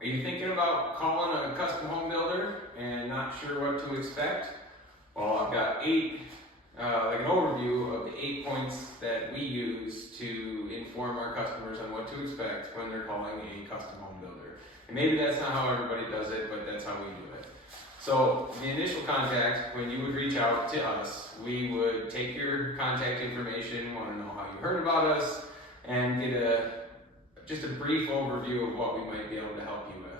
Are you thinking about calling a custom home builder and not sure what to expect? Well, I've got like an overview of the 8 points that we use to inform our customers on what to expect when they're calling a custom home builder. And maybe that's not how everybody does it, but that's how we do it. So the initial contact, when you would reach out to us, we would take your contact information, want to know how you heard about us, and get just a brief overview of what we might be able to help you with.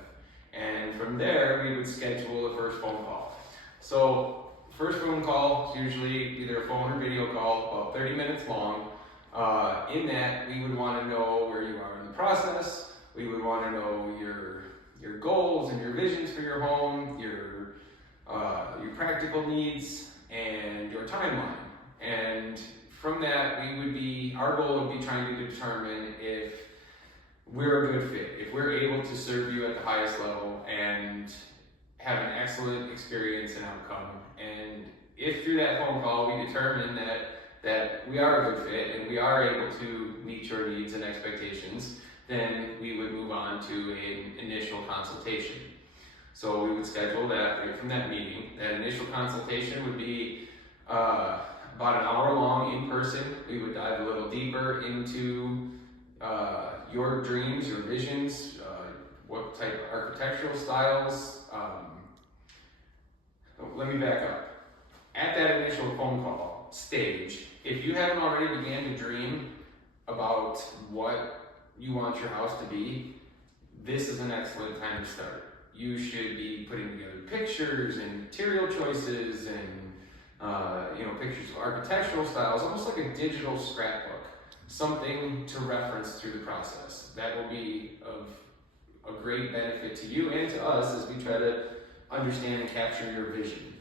And from there, we would schedule the first phone call. So first phone call is usually either a phone or video call, about 30 minutes long. In that, we would want to know where you are in the process. We would want to know your goals and your visions for your home, your practical needs, and your timeline. And from that, our goal would be trying to determine if we're a good fit, if we're able to serve you at the highest level and have an excellent experience and outcome. And if through that phone call we determine that we are a good fit and we are able to meet your needs and expectations, then we would move on to an initial consultation. So we would schedule that right from that meeting. That initial consultation would be about an hour long in person. We would dive a little deeper into your dreams, your visions, what type of architectural styles. Let me back up. At that initial phone call stage, if you haven't already began to dream about what you want your house to be, this is an excellent time to start. You should be putting together pictures and material choices and pictures of architectural styles, almost like a digital scrapbook, something to reference through the process. That will be of a great benefit to you and to us as we try to understand and capture your vision.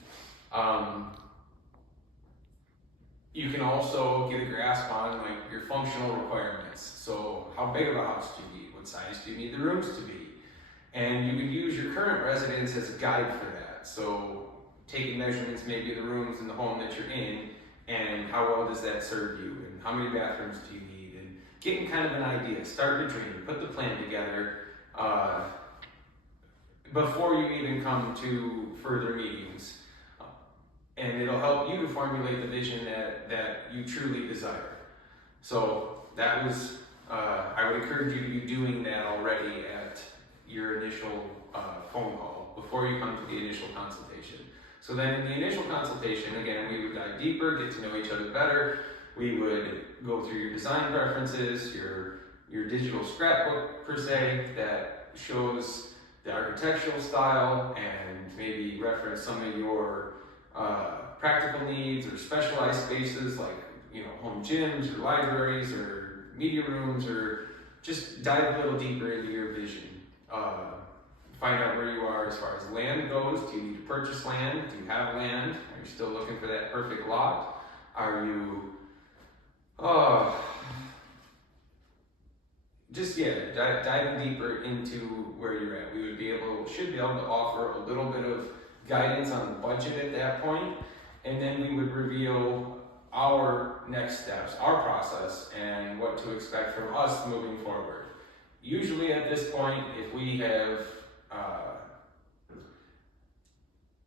You can also get a grasp on like your functional requirements. So how big of a house do you need? What size do you need the rooms to be? And you can use your current residence as a guide for that. So taking measurements maybe of the rooms in the home that you're in, and how well does that serve you, and how many bathrooms do you need, and getting kind of an idea, starting to dream, put the plan together before you even come to further meetings. And it'll help you to formulate the vision that you truly desire. So that was, I would encourage you to be doing that already at your initial phone call before you come to the initial consultation. So then in the initial consultation, again, we would dive deeper, get to know each other better. We would go through your design preferences, your digital scrapbook per se, that shows the architectural style and maybe reference some of your practical needs or specialized spaces like home gyms or libraries or media rooms, or just dive a little deeper into your vision. Find out where you are as far as land goes. Do you need to purchase land? Do you have land? Are you still looking for that perfect lot? Are you diving deeper into where you're at. We should be able to offer a little bit of guidance on the budget at that point, and then we would reveal our next steps, our process, and what to expect from us moving forward. Usually at this point, if we have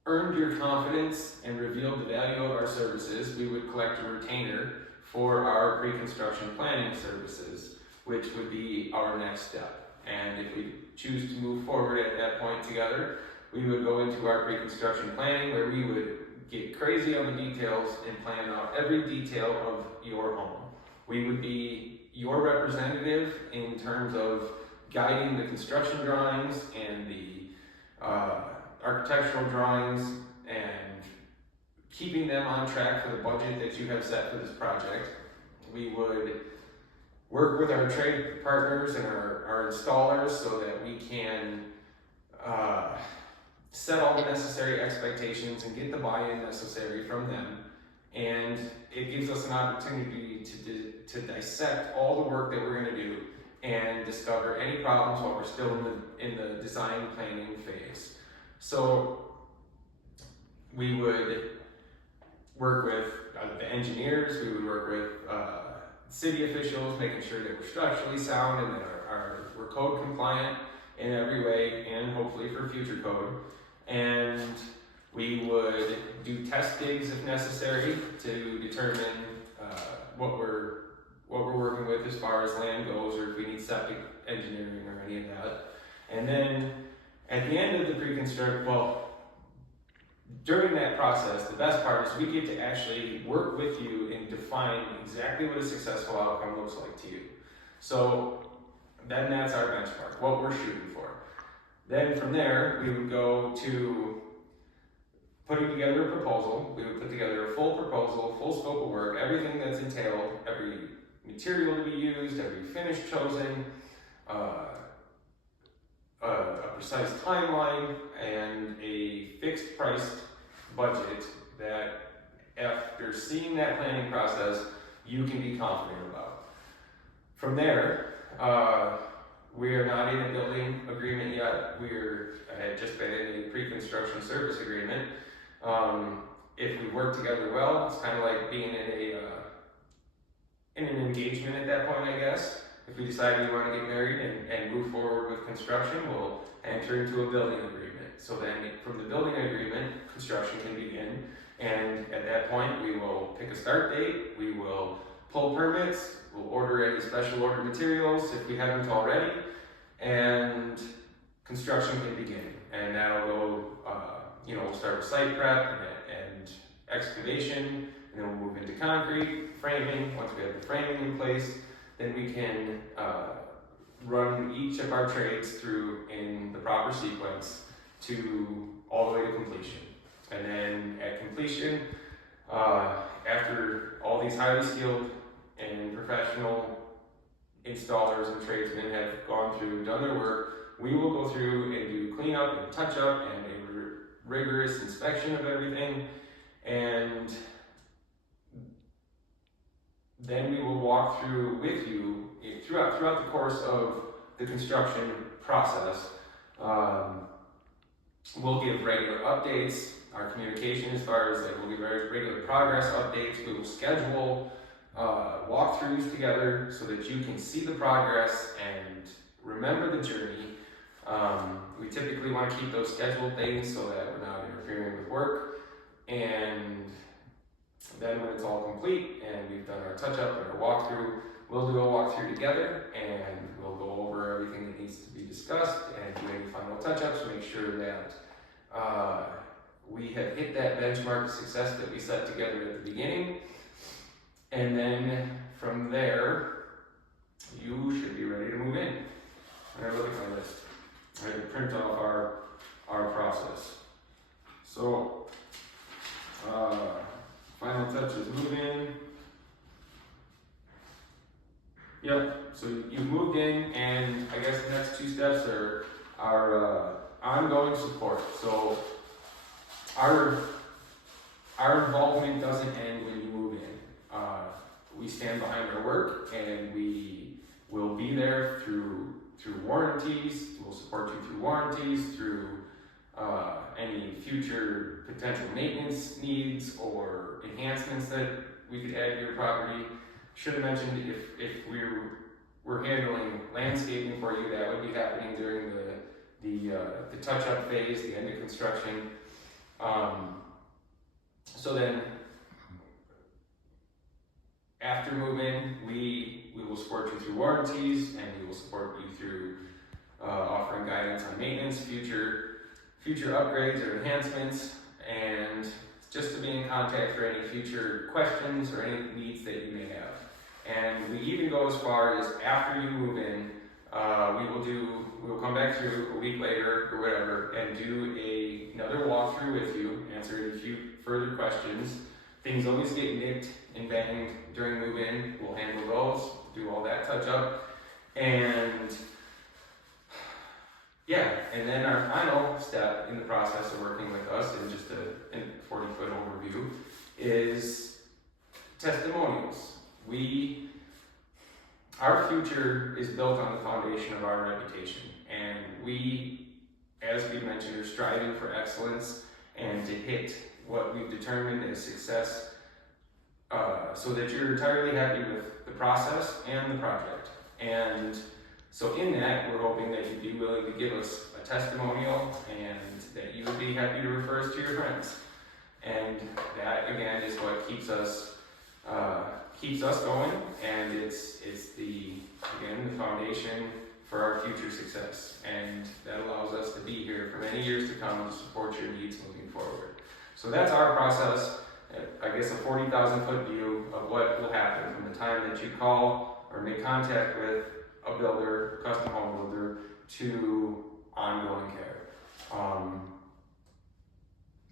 earned your confidence and revealed the value of our services, we would collect a retainer for our pre-construction planning services, which would be our next step. And if we choose to move forward at that point together, we would go into our pre-construction planning, where we would get crazy on the details and plan out every detail of your home. We would be your representative in terms of guiding the construction drawings and the architectural drawings and keeping them on track for the budget that you have set for this project. We would work with our trade partners and our installers so that we can set all the necessary expectations and get the buy-in necessary from them. And it gives us an opportunity to dissect all the work that we're going to do and discover any problems while we're still in the design planning phase. So we would work with the engineers, we would work with city officials, making sure that we're structurally sound and that we're code compliant, in every way, and hopefully for future code. And we would do test digs if necessary to determine what we're working with as far as land goes, or if we need septic engineering or any of that. And then at the end of the pre-construct, during that process, the best part is we get to actually work with you and define exactly what a successful outcome looks like to you. So then that's our benchmark, what we're shooting for. Then from there, we would go to putting together a proposal. We would put together a full proposal, full scope of work, everything that's entailed, every material to be used, every finish chosen, a precise timeline, and a fixed priced budget that after seeing that planning process, you can be confident about. From there, we are not in a building agreement yet. We're just been in a pre-construction service agreement. If we work together well, it's kind of like being in an engagement at that point, I guess. If we decide we want to get married and move forward with construction, we'll enter into a building agreement. So then from the building agreement, construction can begin. And at that point, we will pick a start date, we will pull permits, we'll order any special order materials if we haven't already, and construction can begin. And that'll go, we'll start with site prep and excavation, and then we'll move into concrete, framing. Once we have the framing in place, then we can run each of our trades through in the proper sequence to all the way to completion. And then at completion, after all these highly skilled and professional installers and tradesmen have gone through and done their work, we will go through and do cleanup and touch up and a rigorous inspection of everything. And then we will walk through with you throughout the course of the construction process. We'll give regular updates, our communication as far as we'll give regular progress updates. We will schedule walkthroughs together so that you can see the progress and remember the journey. We typically want to keep those scheduled things so that we're not interfering with work. And then when it's all complete and we've done our touch-up and our walkthrough, we'll do a walkthrough together and we'll go over everything that needs to be discussed and do any final touch-ups to make sure that we have hit that benchmark of success that we set together at the beginning. And then from there, you should be ready to move in. And look at my list. I had to print off our process. So, final touches, move in. Yep, so you've moved in, and I guess the next two steps are ongoing support. So our involvement doesn't end when you move in. We stand behind our work, and we will be there through warranties. We'll support you through warranties, through any future potential maintenance needs or enhancements that we could add to your property. Should have mentioned if we're handling landscaping for you, that would be happening during the touch-up phase, the end of construction. So then, after move-in, we will support you through warranties, and we will support you through offering guidance on maintenance, future upgrades or enhancements, and just to be in contact for any future questions or any needs that you may have. And we even go as far as after you move in, we will come back to you a week later or whatever and do another walkthrough with you, answer a few further questions. Things always get nicked and banged during move-in. We'll handle those, do all that touch up. And and then our final step in the process of working with us, in just a 40-foot overview, is testimonials. Our future is built on the foundation of our reputation, and we, as we mentioned, are striving for excellence and to hit what we've determined as success, so that you're entirely happy with the process and the project. And So in that, we're hoping that you'd be willing to give us a testimonial and that you would be happy to refer us to your friends. And that again is what keeps us going, and it's the foundation for our future success, and that allows us to be here for many years to come to support your needs moving forward. So that's our process. I guess a 40,000 foot view of what will happen from the time that you call or make contact with a builder, custom home builder, to ongoing care.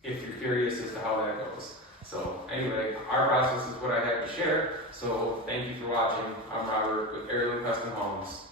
If you're curious as to how that goes. So anyway, our process is what I have to share. So thank you for watching. I'm Robert with Heirloom Custom Homes.